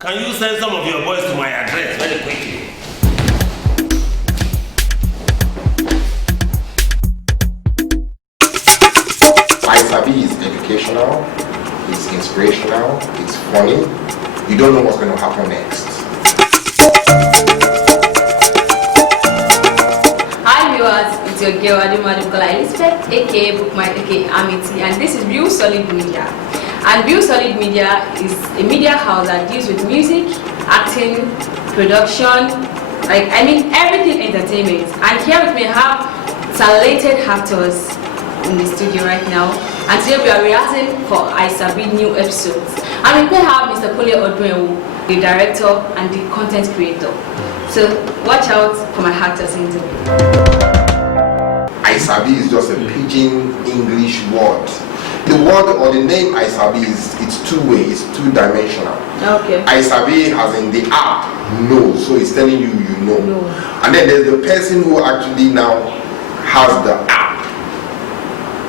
Can you send some of your boys to my address very quickly? iSabi is educational, it's inspirational, it's funny. You don't know what's going to happen next. Hi viewers, it's your girl Ademola Elizabeth, aka Bookmark, aka Amity, and this is Real Solid Media. And Real Solid Media is a media house that deals with music, acting, production, everything entertainment. And here with me I have talented actors in the studio right now, and today we are rehearsing for iSabi new episodes. And we have Mr. Pole Odwewu, the director and the content creator. So watch out for my actors interview. iSabi is just a pidgin English word. The word or the name iSabi it's two-way, it's two-dimensional. Okay. iSabi has in the app knows, so it's telling you you know. No. And then there's the person who actually now has the app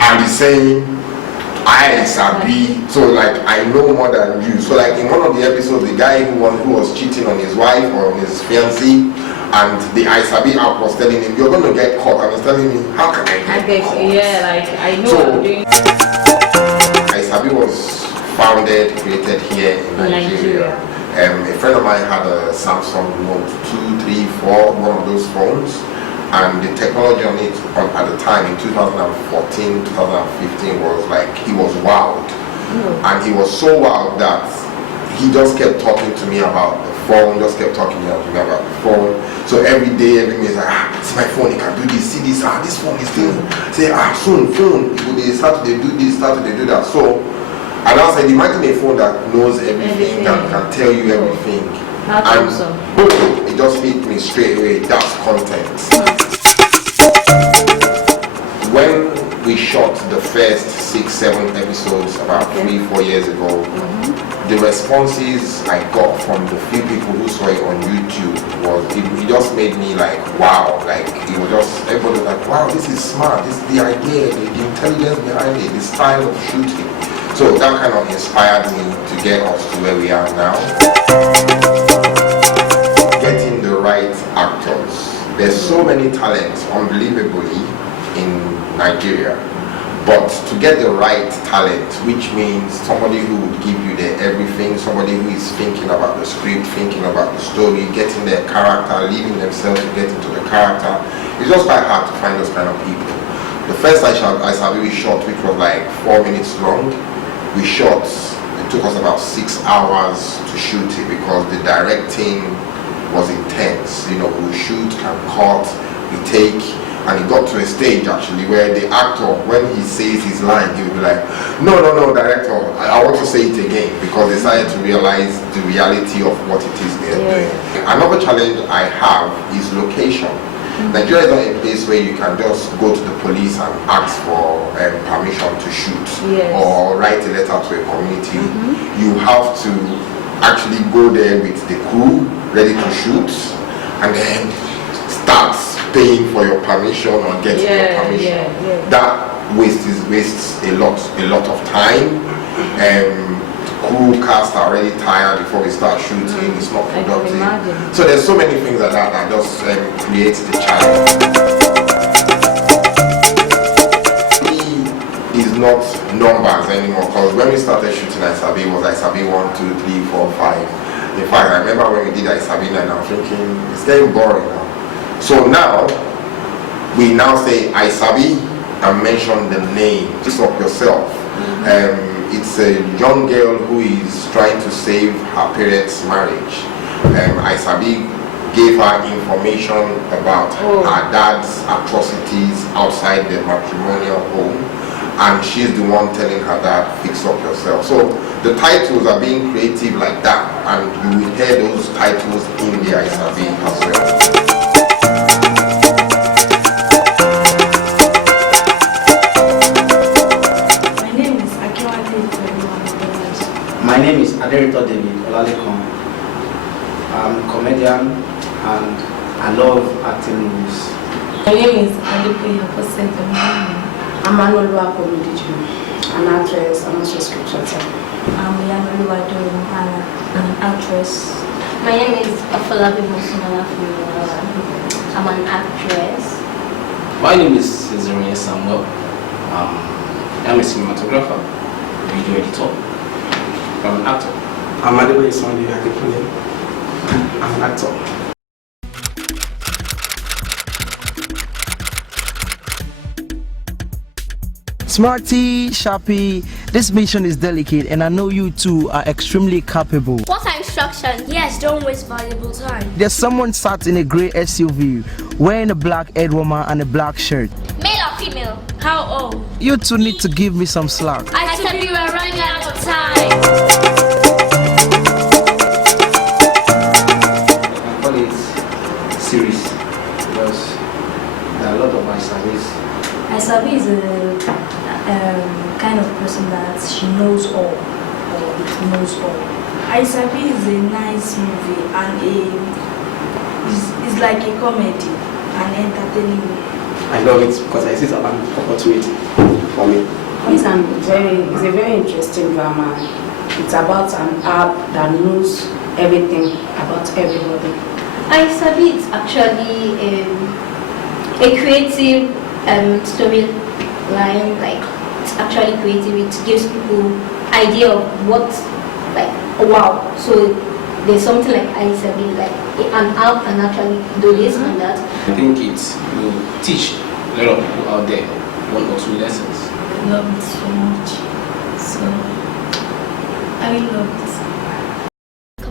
and is saying iSabi, so like I know more than you. So like in one of the episodes, the guy who was cheating on his wife or on his fiancée, and the iSabi app was telling him you're going to get caught, and he's telling me how can I get caught? Yeah, like I know So, what I'm doing. iSabi was founded, created here in Nigeria. A friend of mine had a Samsung Note 2, 3, 4, one of those phones, and the technology on it at the time in 2014, 2015 was like, he was wild. And he was so wild that he just kept talking to me about the phone, just kept talking to me about the phone. So every day, every minute, like, it's my phone, you can do this, see this, this phone is still, say, soon, phone, they start to do this, start to do that. So, and I said, imagine a phone that knows everything, that can tell you everything. That's and awesome. Boom, it just hit me straight away, that's content. When we shot the first 6-7 episodes about 3-4 years ago, the responses I got from the few people who saw it on YouTube was, it just made me like, wow, like it was just, everybody was like, wow, this is smart, this is the idea, the intelligence behind it, the style of shooting. So that kind of inspired me to get us to where we are now. Getting the right actors. There's so many talents, unbelievably, in Nigeria. But to get the right talent, which means somebody who would give you the everything, somebody who is thinking about the script, thinking about the story, getting their character, leaving themselves to get into the character, it's just quite hard to find those kind of people. The first iSabi we shot, which was like 4 minutes long, we shot, it took us about 6 hours to shoot it because the directing was intense. You know, we shoot and cut, we take, and it got to a stage actually where the actor, when he says his line, he will be like, no, director, I want to say it again, because they started to realize the reality of what it is they're doing. Another challenge I have is location. Nigeria is not a place where you can just go to the police and ask for permission to shoot or write a letter to a community. You have to actually go there with the crew ready to shoot and then start paying for your permission or getting your permission. That wastes a lot of time. Crew cast are already tired before we start shooting. It's not productive. So there's so many things like that just creates the challenge. Is not numbers anymore, because when we started shooting iSabi, it was iSabi 1, 2, 3, 4, 5. In fact, I remember when we did iSabi 9, I was thinking it's getting boring now. So now we now say iSabi and mention the name just of yourself. It's a young girl who is trying to save her parents' marriage. iSabi gave her information about her dad's atrocities outside the matrimonial home, and she's the one telling her dad, fix up yourself. So the titles are being creative like that, and you will hear those titles in the iSabi as well. My name is Editor David Olalekon. I'm a comedian and I love acting movies. My name is Adipe Yaposente. I'm an Oluwapo. I'm an actress, I'm also a script writer. I'm Yamaluwa Dorumpala. I'm an actress. My name is Afolabi Musumala. I'm an actress. My name is Cesarian Samuel. I'm a cinematographer, video editor. I'm an actor. I'm Adewale Sunday Adekunle. I'm an actor. Smarty, Sharpie, this mission is delicate and I know you two are extremely capable. What are instructions? Yes, don't waste valuable time. There's someone sat in a grey SUV wearing a black head warmer and a black shirt. Male or female? How old? You two need to give me some slack. I said we were running out of time. I call it series because there are a lot of iSabis. iSabi is a kind of person that she knows all, or it knows all. iSabi is a nice movie and it's like a comedy and entertaining movie. I love it because I see it's an opportunity for me. It's a very interesting drama. It's about an app that knows everything about everybody. iSabi is actually a creative storyline. Like, it's actually creative. It gives people idea of what, like, wow. So there's something like iSabi, like an app can actually do this and that. I think it will teach a lot of people out there 1 or 2 lessons. I love it so much. So I really love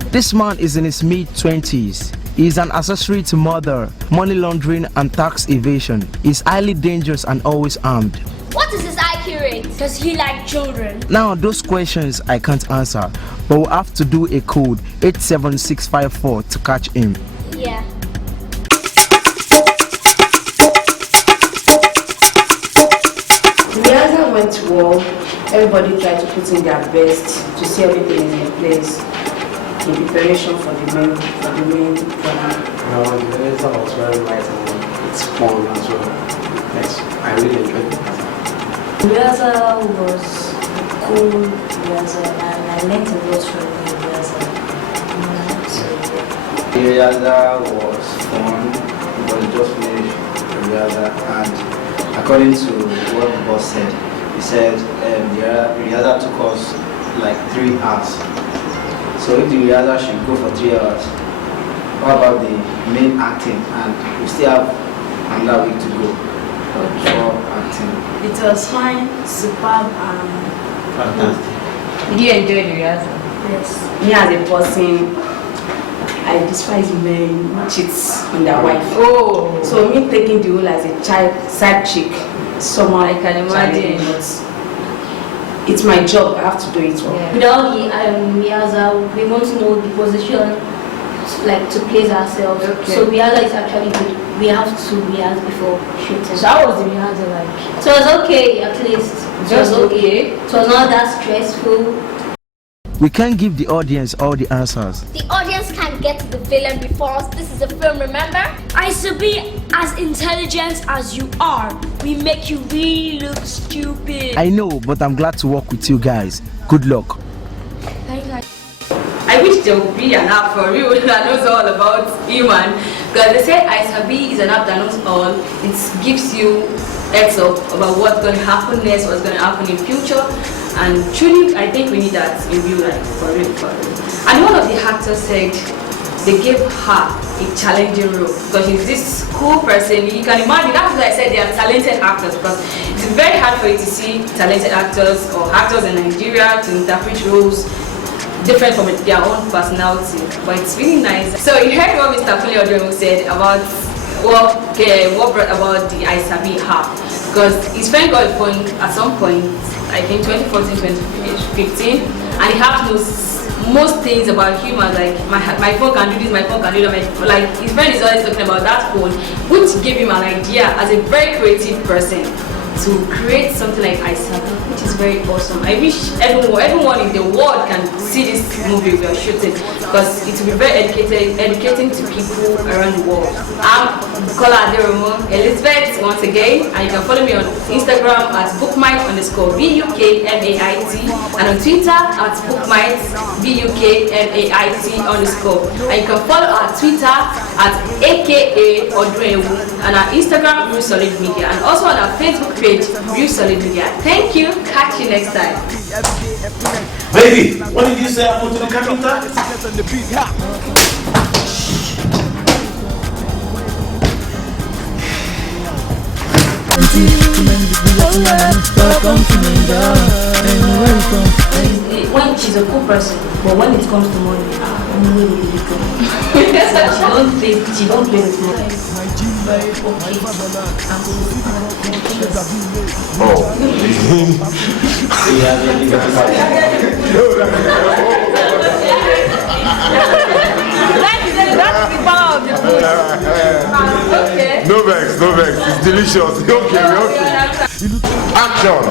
it. This man is in his mid-20s. He is an accessory to murder, money laundering and tax evasion. He's highly dangerous and always armed. What is his IQ rate? Does he like children? Now those questions I can't answer, but we'll have to do a code 87654 to catch him. Yeah. The rehearsal went well. Everybody tried to put in their best to see everything is in place in preparation for the main drama. The rehearsal was very light and it's fun as well. Yes, I really enjoyed it. The rehearsal was cool rehearsal and I learned a lot from the rehearsal. The rehearsal was fun because we just finished the rehearsal and according to what the boss said, he said the rehearsal took us like 3 hours. So if the rehearsal should go for 3 hours, what about the main acting? And we still have another week to go for acting. It was fine, superb, and Fantastic. Did you enjoy the rehearsal? yes. Me as a person, I despise men who cheats on their wife. Oh, So me taking the role as a side chick, somehow I can imagine. It's my job. I have to do it well. Yeah. Without the rehearsal, we want to know the position, like to place ourselves. Okay. So rehearsal is actually good. We have to rehearse before shooting. So how was the rehearsal like? So it was okay, at least. It was okay. It was not that stressful. We can't give the audience all the answers. The audience can get to the villain before us. This is a film, remember? iSabi, as intelligent as you are, we make you really look stupid. I know, but I'm glad to work with you guys. Good luck. I wish there would be an app for real that knows all about human, because they say iSabi is an app that knows all. It gives you heads up about what's going to happen next, what's going to happen in future, and truly I think we need that in real life, for real, for real. And one of the actors said they gave her a challenging role because she's this cool person. You can imagine, that's why I said they are talented actors, because it's very hard for you to see talented actors or actors in Nigeria to interpret roles different from their own personality, but it's really nice. So you heard what Mr. Kunle said about what brought about the iSabi app, because his friend got a phone at some point, I think 2014, 2015, and he had knows most things about humans, like my phone can do this, my phone can do that, like his friend is always talking about that phone, which gave him an idea as a very creative person to create something like iSabi, which is very awesome. I wish everyone in the world can see this movie we are shooting because it will be very educating to people around the world. I'm Bukola Aderomo Elizabeth once again, and you can follow me on Instagram at bookmite_BUKMAIT and on Twitter at bookmite_BUKMAIT_. And you can follow our Twitter at AKA Odrewu and our Instagram Real Solid Media, and also on our Facebook page Real Solid Media. Thank you. Catch you next time. Baby, what did you say happened to the carpenter? When she's a cool person, but when it comes to money, she don't play with money. That's the power of the food. Okay. No vex, it's delicious. Okay. Action!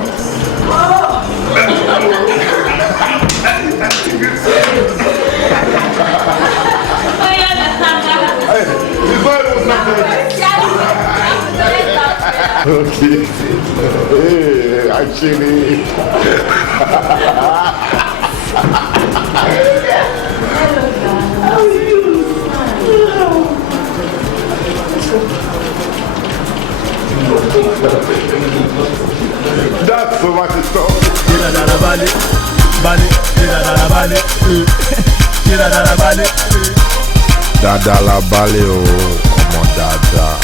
Okay. Hey, actually. That's so much stuff. Dada la bale, oh, come on, Dada.